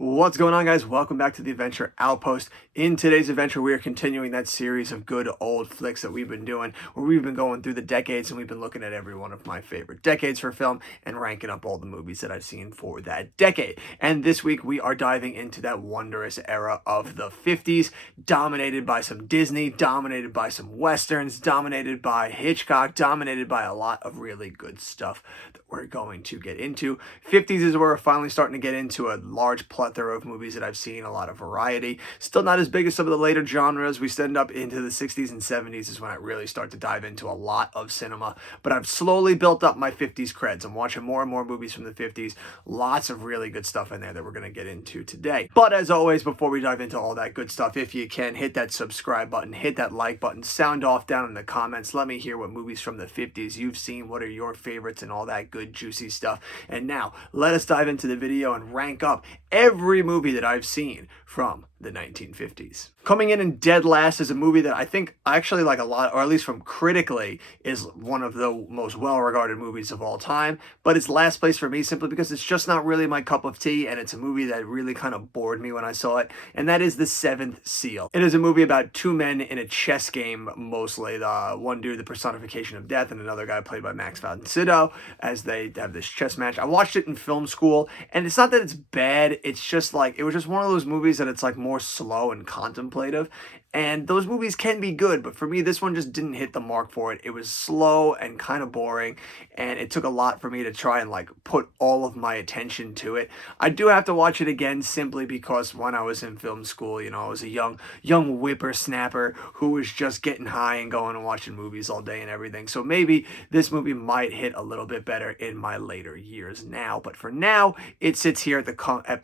What's going on, guys? Welcome back to the Adventure Outpost. In today's adventure, we are continuing that series of good old flicks that we've been doing, where we've been going through the decades and we've been looking at every one of my favorite decades for film and ranking up all the movies that I've seen for that decade. And this week, we are diving into that wondrous era of the 50s, dominated by some Disney, dominated by some Westerns, dominated by Hitchcock, dominated by a lot of really good stuff that we're going to get into. 50s is where we're finally starting to get into a large plethora of movies that I've seen, a lot of variety. Still not as big as some of the later genres. We stand up into the 60s and 70s is when I really start to dive into a lot of cinema. But I've slowly built up my 50s creds. I'm watching more and more movies from the 50s. Lots of really good stuff in there that we're going to get into today. But as always, before we dive into all that good stuff, if you can, hit that subscribe button, hit that like button, sound off down in the comments. Let me hear what movies from the 50s you've seen, what are your favorites, and all that good juicy stuff. And now, let us dive into the video and rank up every movie that I've seen from the 1950s. Coming in dead last is a movie that I think I actually like a lot, or at least from critically, is one of the most well-regarded movies of all time, but it's last place for me simply because it's just not really my cup of tea, and it's a movie that really kind of bored me when I saw it, and that is The Seventh Seal. It is a movie about two men in a chess game, mostly. The one dude, the personification of death, and another guy played by Max von Sydow, as they have this chess match. I watched it in film school, and it's not that it's bad, it's just like, it was just one of those movies that it's like more slow and contemplative, and those movies can be good, but for me this one just didn't hit the mark for it. It was slow and kind of boring, and it took a lot for me to try and like put all of my attention to it. I do have to watch it again simply because when I was in film school, you know, I was a young whippersnapper who was just getting high and going and watching movies all day and everything, so maybe this movie might hit a little bit better in my later years now, but for now it sits here at the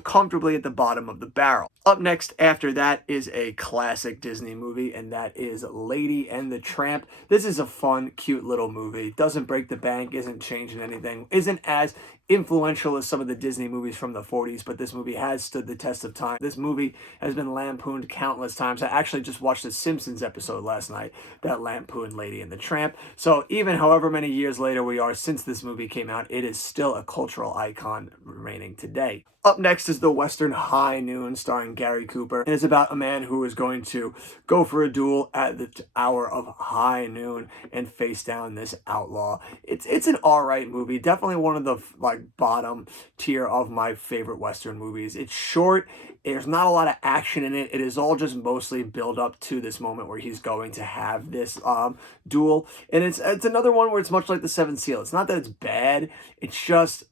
comfortably at the bottom of the barrel. Up next after that is a classic Disney movie, and that is Lady and the Tramp. This is a fun, cute little movie. Doesn't break the bank, isn't changing anything, isn't as influential as some of the Disney movies from the 40s, but this movie has stood the test of time. This movie has been lampooned countless times. I actually just watched a Simpsons episode last night that lampooned Lady and the Tramp. So even however many years later we are since this movie came out, it is still a cultural icon remaining today. Up next is the Western High Noon, starring Gary Cooper. And it's about a man who is going to go for a duel at the hour of high noon and face down this outlaw. It's an alright movie. Definitely one of the like bottom tier of my favorite Western movies. It's short. There's not a lot of action in it. It is all just mostly build up to this moment where he's going to have this duel. And it's another one where it's much like The Seventh Seal. It's not that it's bad. It's just,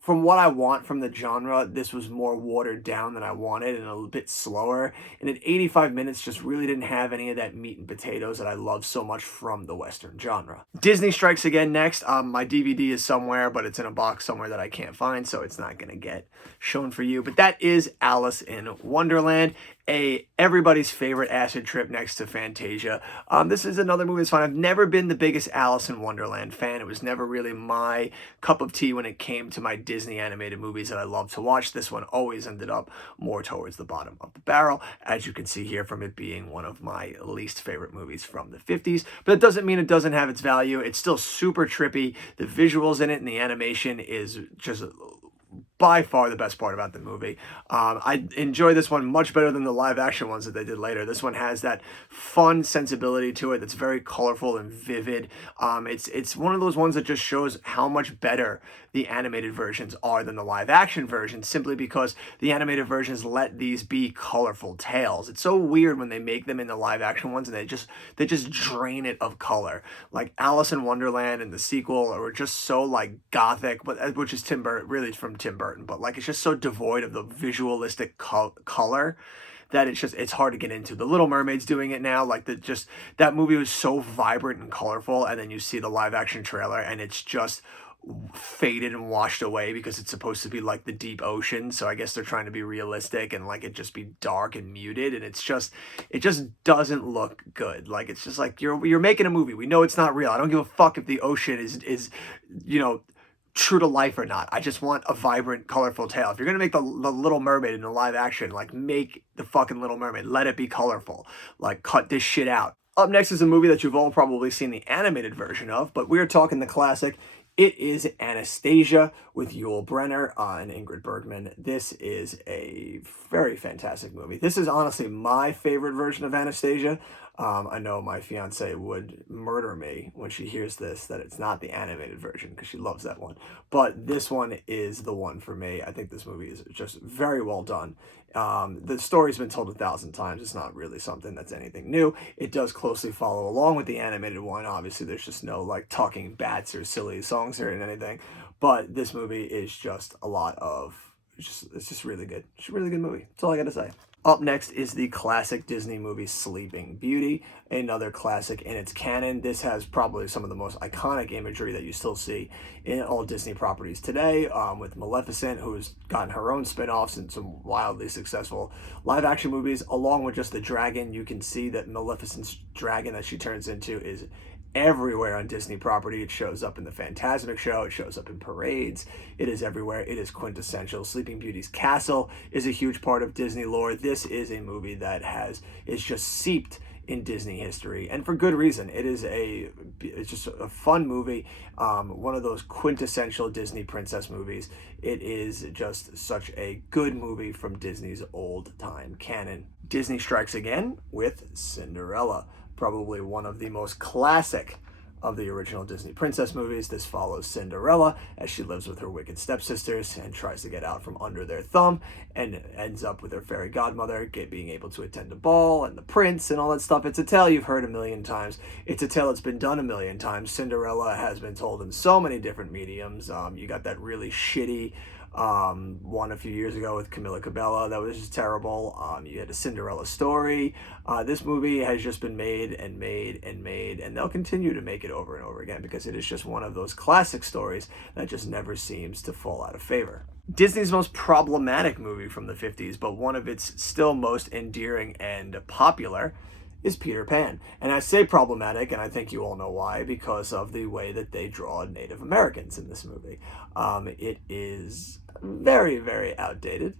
from what I want from the genre, this was more watered down than I wanted and a bit slower. And at 85 minutes, just really didn't have any of that meat and potatoes that I love so much from the Western genre. Disney strikes again next. My DVD is somewhere, but it's in a box somewhere that I can't find, so it's not going to get shown for you. But that is Alice in Wonderland, everybody's favorite acid trip next to Fantasia. This is another movie that's fun. I've never been the biggest Alice in Wonderland fan. It was never really my cup of tea when it came to my Disney animated movies that I love to watch. This one always ended up more towards the bottom of the barrel, as you can see here from it being one of my least favorite movies from the 50s. But it doesn't mean it doesn't have its value. It's still super trippy. The visuals in it and the animation is just by far the best part about the movie. I enjoy this one much better than the live action ones that they did later. This one has that fun sensibility to it that's very colorful and vivid. It's one of those ones that just shows how much better the animated versions are than the live action versions, simply because the animated versions let these be colorful tales. It's so weird when they make them in the live action ones and they just drain it of color. Like Alice in Wonderland and the sequel are just so like gothic, but which is Tim Burton, really from Tim Burton, but like it's just so devoid of the visualistic color that it's hard to get into. The Little Mermaid's doing it now. Like that movie was so vibrant and colorful, and then you see the live action trailer and it's just faded and washed away because it's supposed to be like the deep ocean, so I guess they're trying to be realistic and like it just be dark and muted, and it just doesn't look good. Like it's just like you're making a movie. We know it's not real. I don't give a fuck if the ocean is you know, true to life or not. I just want a vibrant, colorful tale. If you're gonna make the Little Mermaid in a live action, like make the fucking Little Mermaid. Let it be colorful. Like cut this shit out. Up next is a movie that you've all probably seen the animated version of, but we're talking the classic It is Anastasia with Yul Brynner and Ingrid Bergman. This is a very fantastic movie. This is honestly my favorite version of Anastasia. I know my fiance would murder me when she hears this, that it's not the animated version, because she loves that one. But this one is the one for me. I think this movie is just very well done. The story's been told 1,000 times. It's not really something that's anything new. It does closely follow along with the animated one. Obviously, there's just no like talking bats or silly songs or anything. But this movie is just a lot of it's just really good. It's a really good movie. That's all I gotta say. Up next is the classic Disney movie Sleeping Beauty, another classic in its canon. This has probably some of the most iconic imagery that you still see in all Disney properties today, with Maleficent, who's gotten her own spin-offs and some wildly successful live-action movies, along with just the dragon. You can see that Maleficent's dragon that she turns into is everywhere on Disney property. It shows up in the Fantasmic show. It shows up in parades. It is everywhere. It is quintessential. Sleeping Beauty's castle is a huge part of Disney lore. This is a movie that is just seeped in Disney history, and for good reason. It's just a fun movie, one of those quintessential Disney princess movies. It is just such a good movie from Disney's old time canon. Disney strikes again with Cinderella, probably one of the most classic of the original Disney princess movies. This follows Cinderella as she lives with her wicked stepsisters and tries to get out from under their thumb, and ends up with her fairy godmother being able to attend a ball, and the prince and all that stuff. It's a tale you've heard a million times. It's a tale that's been done a million times. Cinderella has been told in so many different mediums. You got that really shitty one a few years ago with Camila Cabello that was just terrible. You had a Cinderella story. This movie has just been made and made and made, and they'll continue to make it over and over again because it is just one of those classic stories that just never seems to fall out of favor. Disney's most problematic movie from the 50s, but one of its still most endearing and popular, is Peter Pan. And I say problematic, and I think you all know why, because of the way that they draw Native Americans in this movie. It is very, very outdated.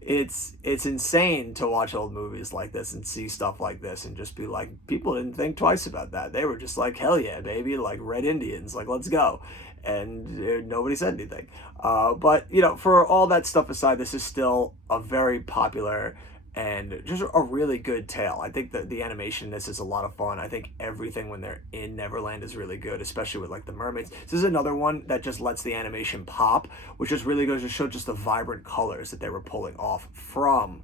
It's insane to watch old movies like this and see stuff like this and just be like, people didn't think twice about that. They were just like, hell yeah, baby, like Red Indians, like let's go. And nobody said anything. But, for all that stuff aside, this is still a very popular and just a really good tale. I think that the animation in this is a lot of fun. I think everything when they're in Neverland is really good, especially with like the mermaids. This is another one that just lets the animation pop, which just really goes to show just the vibrant colors that they were pulling off from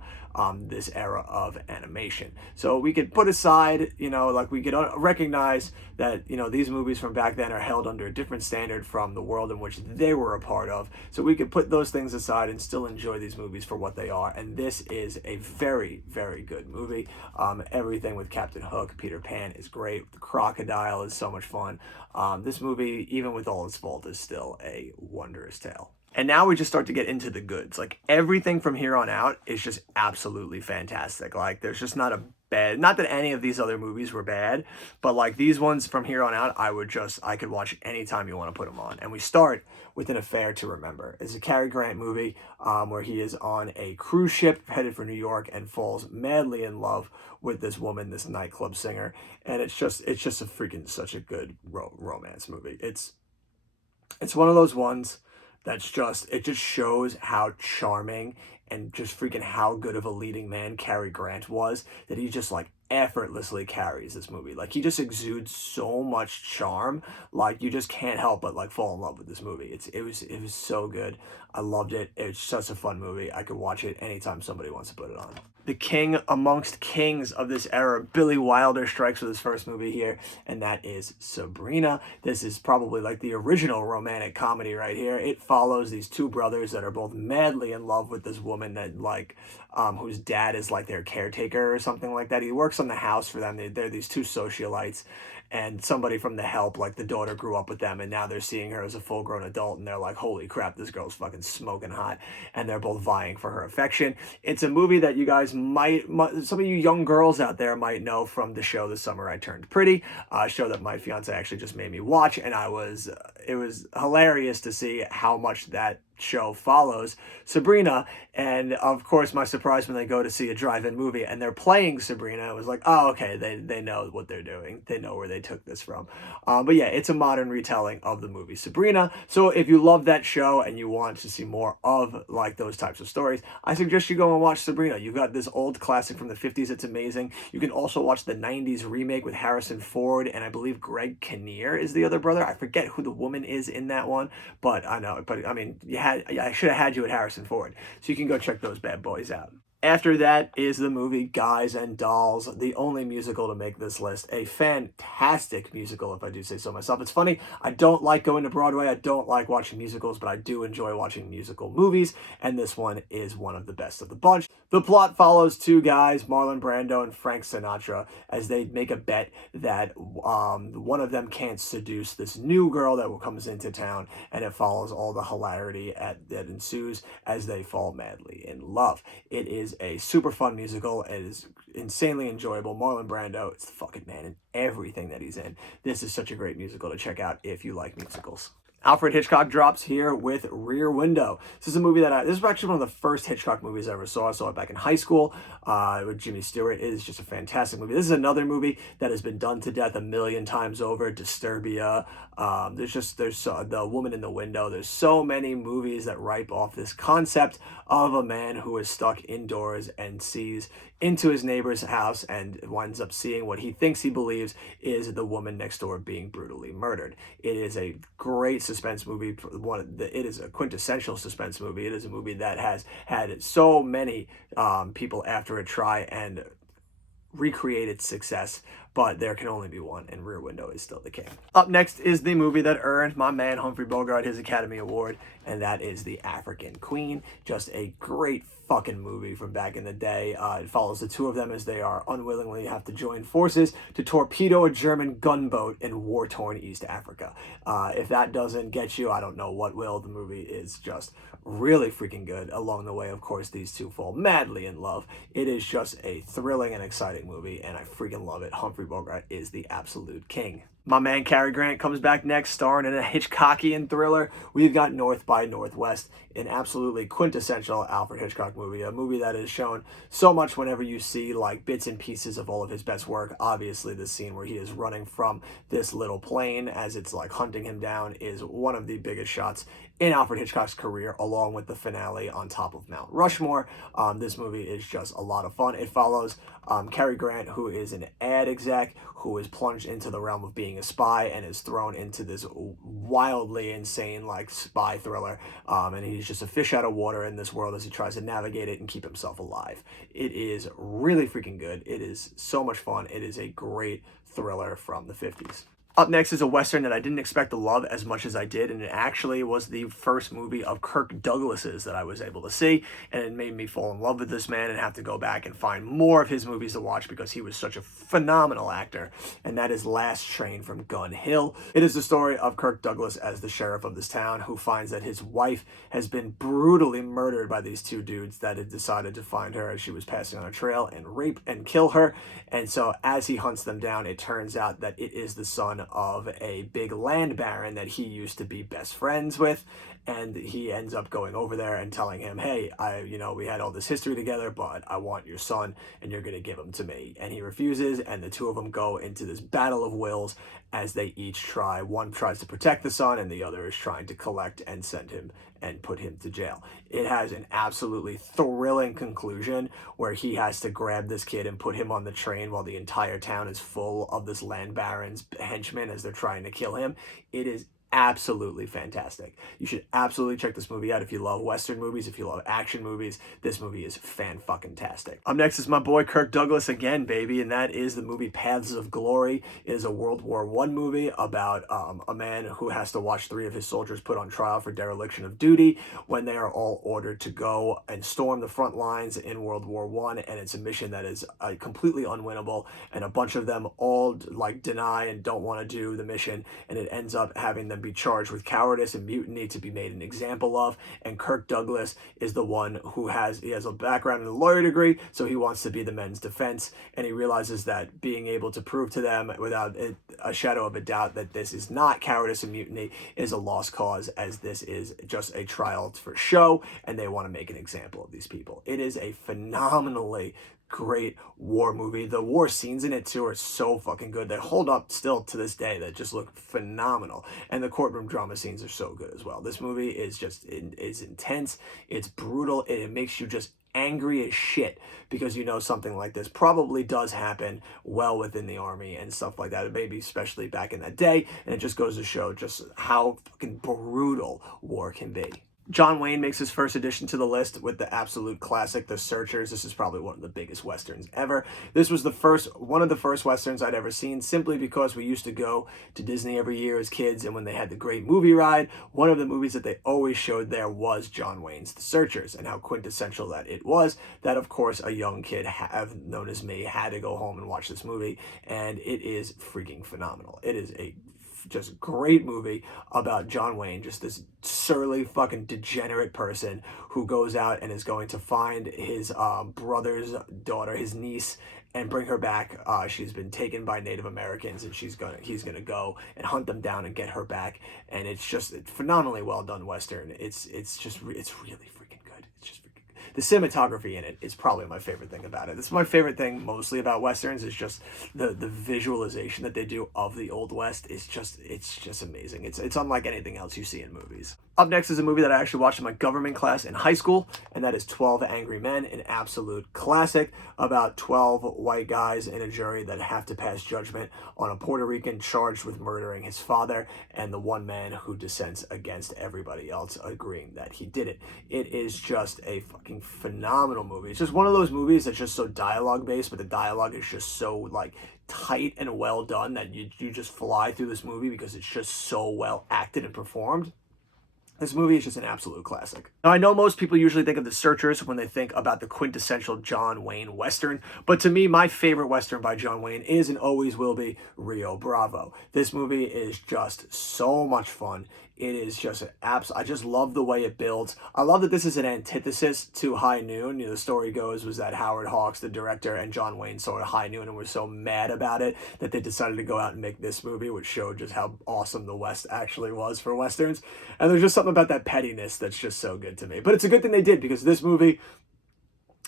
this era of animation. So we could put aside, like we could recognize that, these movies from back then are held under a different standard from the world in which they were a part of. So we could put those things aside and still enjoy these movies for what they are. And this is a very, very good movie. Everything with Captain Hook, Peter Pan is great. The crocodile is so much fun. This movie, even with all its fault, is still a wondrous tale. And now we just start to get into the goods. Like everything from here on out is just absolutely fantastic. Like there's just not a bad, not that any of these other movies were bad, but like these ones from here on out, I could watch anytime you want to put them on. And we start with An Affair to Remember. It's a Cary Grant movie where he is on a cruise ship headed for New York and falls madly in love with this woman, this nightclub singer. And it's just a freaking such a good romance movie. It's one of those ones that's it just shows how charming and just freaking how good of a leading man Cary Grant was, that he just like effortlessly carries this movie. Like he just exudes so much charm. Like you just can't help but like fall in love with this movie. It was so good. I loved it. It's such a fun movie. I could watch it anytime somebody wants to put it on. The king amongst kings of this era, Billy Wilder, strikes with his first movie here, and that is Sabrina. This is probably like the original romantic comedy right here. It follows these two brothers that are both madly in love with this woman that like whose dad is like their caretaker or something like that. He works on the house for them. They're these two socialites, and somebody from The Help, like the daughter grew up with them, and now they're seeing her as a full-grown adult, and they're like, holy crap, this girl's fucking smoking hot, and they're both vying for her affection. It's a movie that you guys might some of you young girls out there might know from the show The Summer I Turned Pretty, a show that my fiance actually just made me watch, and it was hilarious to see how much that show follows Sabrina, and of course my surprise when they go to see a drive-in movie and they're playing Sabrina, I was like, oh, okay, they know what they're doing, they know where they took this from. But yeah, it's a modern retelling of the movie Sabrina. So if you love that show and you want to see more of like those types of stories, I suggest you go and watch Sabrina. You've got this old classic from the 50s, it's amazing. You can also watch the 90s remake with Harrison Ford, and I believe Greg Kinnear is the other brother. I forget who the woman is in that one, but I know, but I mean, I should have had you at Harrison Ford. So you can go check those bad boys out. After that is the movie Guys and Dolls, the only musical to make this list. A fantastic musical, if I do say so myself. It's funny, I don't like going to Broadway, I don't like watching musicals, but I do enjoy watching musical movies, and this one is one of the best of the bunch. The plot follows two guys, Marlon Brando and Frank Sinatra, as they make a bet that one of them can't seduce this new girl that comes into town, and it follows all the hilarity that ensues as they fall madly in love. It is a super fun musical. It is insanely enjoyable. Marlon Brando, it's the fucking man in everything that he's in. This is such a great musical to check out if you like musicals. Alfred Hitchcock drops here with Rear Window. This is a movie this is actually one of the first Hitchcock movies I ever saw. I saw it back in high school with Jimmy Stewart. It is just a fantastic movie. This is another movie that has been done to death a million times over. Disturbia. There's The Woman in the Window. There's so many movies that ripe off this concept of a man who is stuck indoors and sees into his neighbor's house and winds up seeing what he thinks he believes is the woman next door being brutally murdered. It is a great suspense movie. It is a quintessential suspense movie. It is a movie that has had so many people after it try and recreate its success, but there can only be one, and Rear Window is still the king. Up next is the movie that earned my man Humphrey Bogart his Academy Award, and that is The African Queen. Just a great fucking movie from back in the day. It follows the two of them as they are unwillingly have to join forces to torpedo a German gunboat in war-torn East Africa. If that doesn't get you, I don't know what will. The movie is just really freaking good. Along the way, of course, these two fall madly in love. It is just a thrilling and exciting movie, and I freaking love it. Humphrey Bogart is the absolute king. My man Cary Grant comes back next, starring in a Hitchcockian thriller. We've got North by Northwest, an absolutely quintessential Alfred Hitchcock movie, a movie that is shown so much whenever you see like bits and pieces of all of his best work. Obviously, the scene where he is running from this little plane as it's like hunting him down is one of the biggest shots in Alfred Hitchcock's career, along with the finale on top of Mount Rushmore. This movie is just a lot of fun. It follows Cary Grant, who is an ad exec who is plunged into the realm of being a spy and is thrown into this wildly insane like spy thriller, and he's just a fish out of water in this world as he tries to navigate it and keep himself alive. It is really freaking good. It is so much fun. It is a great thriller from the 50s. Up next is a Western that I didn't expect to love as much as I did, and it actually was the first movie of Kirk Douglas's that I was able to see, and it made me fall in love with this man and have to go back and find more of his movies to watch because he was such a phenomenal actor, and that is Last Train from Gun Hill. It is the story of Kirk Douglas as the sheriff of this town who finds that his wife has been brutally murdered by these two dudes that had decided to find her as she was passing on a trail and rape and kill her, and so as he hunts them down, it turns out that it is the son of a big land baron that he used to be best friends with, and he ends up going over there and telling him, hey, we had all this history together, but I want your son and you're gonna give him to me. And he refuses, and the two of them go into this battle of wills as they each one tries to protect the son and the other is trying to collect and send him and put him to jail. It has an absolutely thrilling conclusion where he has to grab this kid and put him on the train while the entire town is full of this land baron's henchmen as they're trying to kill him. It is absolutely fantastic. You should absolutely check this movie out if you love Western movies, if you love action movies. This movie is fan-fucking-tastic. Up next is my boy Kirk Douglas again, baby, and that is the movie Paths of Glory. It is a World War I movie about a man who has to watch 3 of his soldiers put on trial for dereliction of duty when they are all ordered to go and storm the front lines in World War I, and it's a mission that is completely unwinnable, and a bunch of them all like deny and don't want to do the mission, and it ends up having them and be charged with cowardice and mutiny to be made an example of. And Kirk Douglas is the one who has a background in a lawyer degree, so he wants to be the men's defense, and he realizes that being able to prove to them without a shadow of a doubt that this is not cowardice and mutiny is a lost cause, as this is just a trial for show, and they want to make an example of these people. It is a phenomenally great war movie. The war scenes in it too are so fucking good. They hold up still to this day. That just look phenomenal. And the courtroom drama scenes are so good as well. This movie is just is intense. It's brutal. It makes you just angry as shit, because you know something like this probably does happen well within the army and stuff like that, maybe especially back in that day. And it just goes to show just how fucking brutal war can be. John Wayne makes his first addition to the list with the absolute classic, The Searchers. This is probably one of the biggest Westerns ever. This was one of the first Westerns I'd ever seen, simply because we used to go to Disney every year as kids, and when they had the great movie ride, one of the movies that they always showed there was John Wayne's The Searchers, and how quintessential that it was, that of course a young kid known as me had to go home and watch this movie, and it is freaking phenomenal. It is a just great movie about John Wayne, just this surly fucking degenerate person who goes out and is going to find his brother's daughter, his niece, and bring her back. She's been taken by Native Americans, and he's gonna go and hunt them down and get her back. And it's just a phenomenally well done Western. It's really freaking good. It's just the cinematography in it is probably my favorite thing about it. This is my favorite thing mostly about Westerns, is just the visualization that they do of the Old West. It's just amazing. It's unlike anything else you see in movies. Up next is a movie that I actually watched in my government class in high school, and that is 12 Angry Men, an absolute classic about 12 white guys in a jury that have to pass judgment on a Puerto Rican charged with murdering his father, and the one man who dissents against everybody else agreeing that he did it. It is just a fucking phenomenal movie. It's just one of those movies that's just so dialogue based, but the dialogue is just so like tight and well done that you just fly through this movie because it's just so well acted and performed. This movie is just an absolute classic. Now, I know most people usually think of The Searchers when they think about the quintessential John Wayne Western, but to me, my favorite Western by John Wayne is and always will be Rio Bravo. This movie is just so much fun. It is just I just love the way it builds. I love that this is an antithesis to High Noon. You know, the story goes was that Howard Hawks, the director, and John Wayne saw High Noon and were so mad about it that they decided to go out and make this movie, which showed just how awesome the West actually was for Westerns. And there's just something about that pettiness that's just so good to me. But it's a good thing they did, because this movie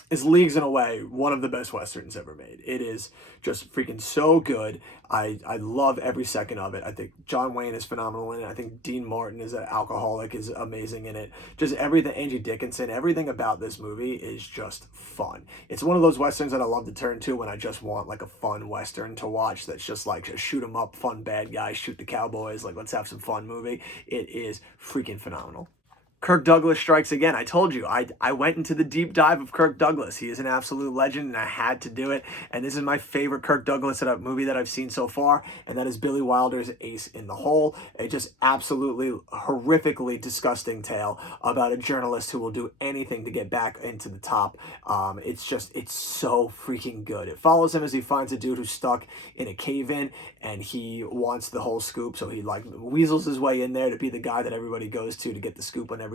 is leagues and away one of the best Westerns ever made. It is just freaking so good. I love every second of it. I think John Wayne is phenomenal in it. I think Dean Martin is an alcoholic, is amazing in it. Just everything, Angie Dickinson, everything about this movie is just fun. It's one of those Westerns that I love to turn to when I just want like a fun Western to watch that's just like a shoot 'em up, fun bad guys, shoot the cowboys, like let's have some fun movie. It is freaking phenomenal. Kirk Douglas strikes again. I told you, I went into the deep dive of Kirk Douglas. He is an absolute legend, and I had to do it. And this is my favorite Kirk Douglas movie that I've seen so far, and that is Billy Wilder's Ace in the Hole. A just absolutely horrifically disgusting tale about a journalist who will do anything to get back into the top. It's so freaking good. It follows him as he finds a dude who's stuck in a cave-in, and he wants the whole scoop, so he like weasels his way in there to be the guy that everybody goes to get the scoop on everything.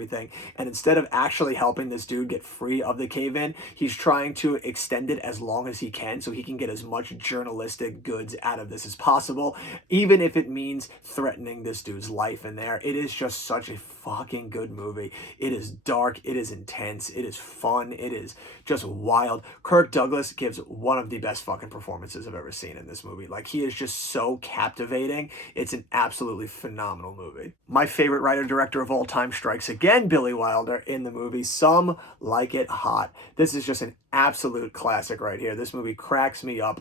And instead of actually helping this dude get free of the cave-in, he's trying to extend it as long as he can so he can get as much journalistic goods out of this as possible, even if it means threatening this dude's life in there. It is just such a fucking good movie. It is dark, it is intense, it is fun, it is just wild. Kirk Douglas gives one of the best fucking performances I've ever seen in this movie. Like, he is just so captivating. It's an absolutely phenomenal movie. My favorite writer-director of all time strikes again, Billy Wilder, in the movie Some Like It Hot. This is just an absolute classic right here. This movie cracks me up.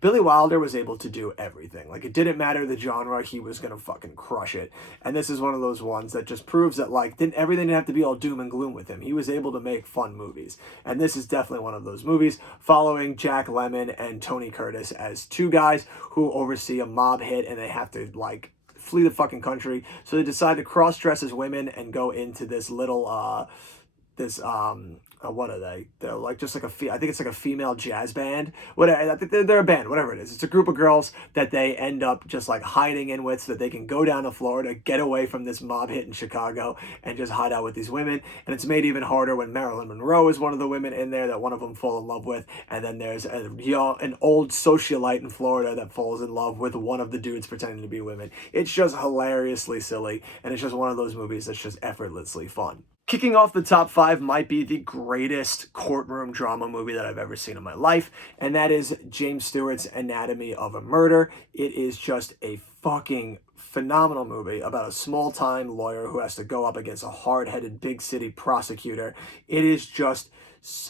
Billy Wilder was able to do everything. Like, it didn't matter the genre, he was gonna fucking crush it. And this is one of those ones that just proves that like everything didn't have to be all doom and gloom with him. He was able to make fun movies. And this is definitely one of those movies, following Jack Lemmon and Tony Curtis as two guys who oversee a mob hit, and they have to like flee the fucking country. So they decide to cross-dress as women and go into this little this what are they? They're like just like I think it's like a female jazz band. Whatever. I think they're a band. Whatever it is, it's a group of girls that they end up just like hiding in with, so that they can go down to Florida, get away from this mob hit in Chicago, and just hide out with these women. And it's made even harder when Marilyn Monroe is one of the women in there that one of them fall in love with, and then there's an old socialite in Florida that falls in love with one of the dudes pretending to be women. It's just hilariously silly, and it's just one of those movies that's just effortlessly fun. Kicking off the top 5 might be the greatest courtroom drama movie that I've ever seen in my life, and that is James Stewart's Anatomy of a Murder. It is just a fucking phenomenal movie about a small-time lawyer who has to go up against a hard-headed big city prosecutor. It is just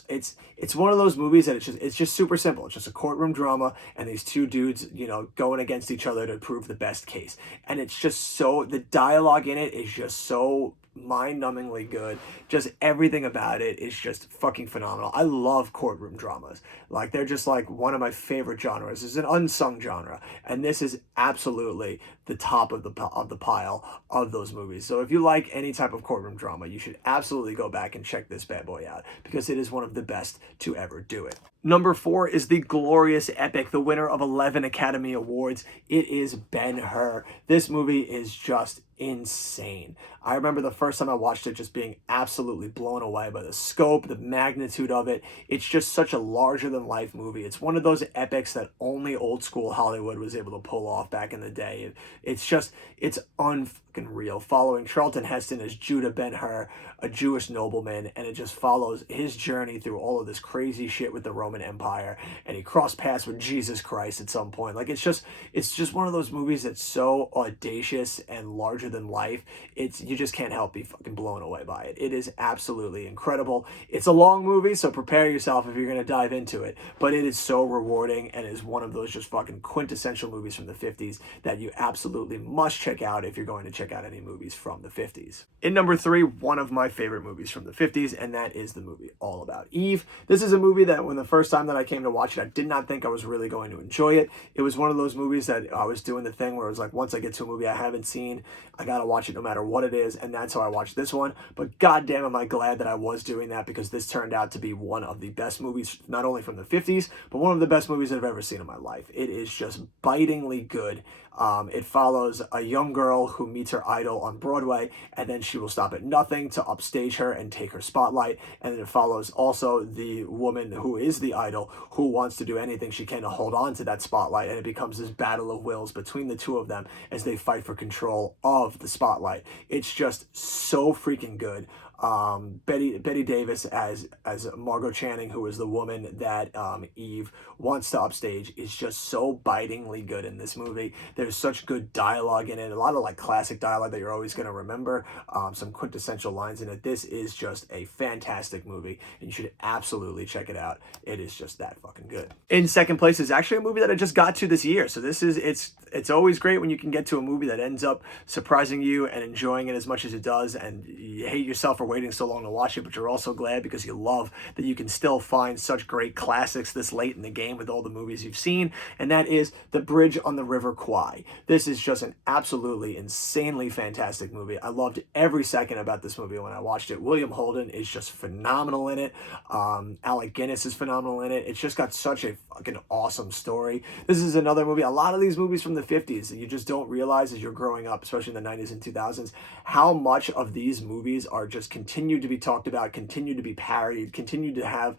it's one of those movies that it's just super simple. It's just a courtroom drama, and these two dudes, going against each other to prove the best case. And it's just the dialogue in it is just so mind-numbingly good. Just everything about it is just fucking phenomenal. I love courtroom dramas. Like, they're just like one of my favorite genres. It's an unsung genre, and this is absolutely the top of the pile of those movies. So if you like any type of courtroom drama, you should absolutely go back and check this bad boy out, because it is one of the best to ever do it. Number 4 is the glorious epic, the winner of 11 Academy Awards. It is Ben-Hur. This movie is just insane. I remember the first time I watched it just being absolutely blown away by the scope, the magnitude of it. It's just such a larger-than-life movie. It's one of those epics that only old-school Hollywood was able to pull off back in the day. It's unfucking real. Following Charlton Heston as Judah Ben-Hur, a Jewish nobleman, and it just follows his journey through all of this crazy shit with the Roman Empire, and he crossed paths with Jesus Christ at some point. Like, it's just one of those movies that's so audacious and larger than life. You just can't help be fucking blown away by it. It is absolutely incredible. It's a long movie, so prepare yourself if you're going to dive into it, but it is so rewarding, and is one of those just fucking quintessential movies from the 50s that you absolutely must check out if you're going to check out any movies from the 50s. In number 3, one of my favorite movies from the 50s, and that is the movie All About Eve. This is a movie that when the first time that I came to watch it, I did not think I was really going to enjoy it. It was one of those movies that I was doing the thing where it was like, once I get to a movie I haven't seen, I gotta watch it no matter what it is, and that's how I watched this one. But goddamn am I glad that I was doing that, because this turned out to be one of the best movies, not only from the 50s, but one of the best movies I've ever seen in my life. It is just bitingly good. It follows a young girl who meets her idol on Broadway, and then she will stop at nothing to upstage her and take her spotlight. And then it follows also the woman who is the idol, who wants to do anything she can to hold on to that spotlight. And it becomes this battle of wills between the two of them as they fight for control of the spotlight. It's just so freaking good. Betty Davis as Margot Channing, who is the woman that Eve wants to upstage, is just so bitingly good in this movie. There's such good dialogue in it, a lot of like classic dialogue that you're always going to remember, some quintessential lines in it. This is just a fantastic movie, and you should absolutely check it out. It is just that fucking good. In second place is actually a movie that I just got to this year. So it's always great when you can get to a movie that ends up surprising you and enjoying it as much as it does, and you hate yourself for waiting so long to watch it, but you're also glad because you love that you can still find such great classics this late in the game with all the movies you've seen, and that is The Bridge on the River Kwai. This is just an absolutely insanely fantastic movie. I loved every second about this movie when I watched it. William Holden is just phenomenal in it. Alec Guinness is phenomenal in it. It's just got such a fucking awesome story. This is another movie, a lot of these movies from the 50s, you just don't realize as you're growing up, especially in the 90s and 2000s, how much of these movies are just continued to be talked about, continue to be parodied, continue to have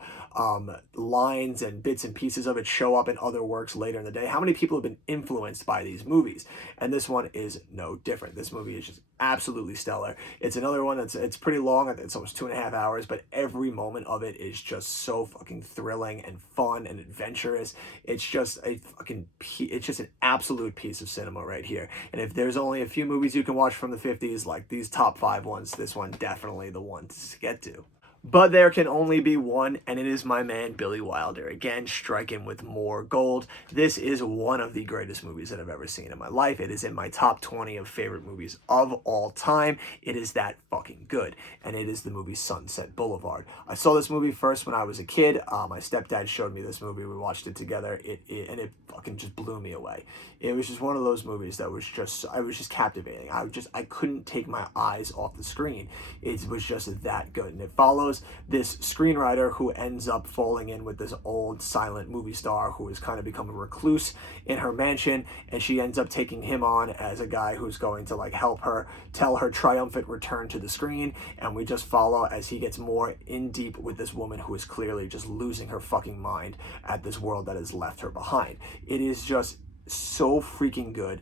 lines and bits and pieces of it show up in other works later in the day. How many people have been influenced by these movies? And this one is no different. This movie is just absolutely stellar. It's another one it's pretty long. It's almost 2.5 hours, but every moment of it is just so fucking thrilling and fun and adventurous. It's just an absolute piece of cinema right here. And if there's only a few movies you can watch from the 50s, like these top 5 ones, this one definitely the one to get to. But there can only be one, and it is my man Billy Wilder. Again, striking with more gold. This is one of the greatest movies that I've ever seen in my life. It is in my top 20 of favorite movies of all time. It is that fucking good. And it is the movie Sunset Boulevard. I saw this movie first when I was a kid. My stepdad showed me this movie. We watched it together. And it fucking just blew me away. It was just one of those movies that was just captivating. I couldn't take my eyes off the screen. It was just that good. And it follows follows this screenwriter who ends up falling in with this old silent movie star who has kind of become a recluse in her mansion, and she ends up taking him on as a guy who's going to like help her tell her triumphant return to the screen. And we just follow as he gets more in deep with this woman who is clearly just losing her fucking mind at this world that has left her behind. It is just so freaking good.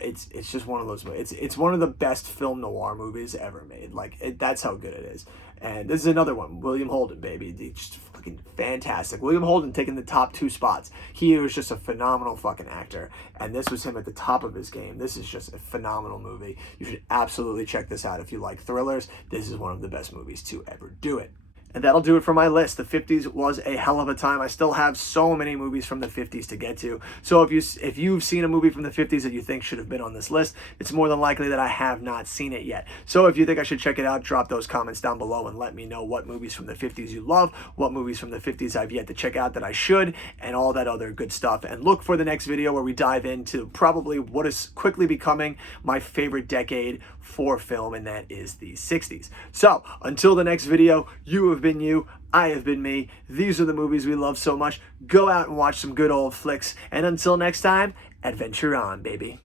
It's just one of those movies. It's one of the best film noir movies ever made. Like that's how good it is. And this is another one, William Holden, baby. It's just fucking fantastic. William Holden taking the top 2 spots. He was just a phenomenal fucking actor, and this was him at the top of his game. This is just a phenomenal movie. You should absolutely check this out if you like thrillers. This is one of the best movies to ever do it. And that'll do it for my list. The 50s was a hell of a time. I still have so many movies from the 50s to get to. So if you've seen a movie from the 50s that you think should have been on this list, it's more than likely that I have not seen it yet. So if you think I should check it out, drop those comments down below and let me know what movies from the 50s you love, what movies from the 50s I've yet to check out that I should, and all that other good stuff. And look for the next video where we dive into probably what is quickly becoming my favorite decade for film, and that is the 60s. So until the next video, you have been you, I have been me. These are the movies we love so much. Go out and watch some good old flicks, and until next time, adventure on, baby.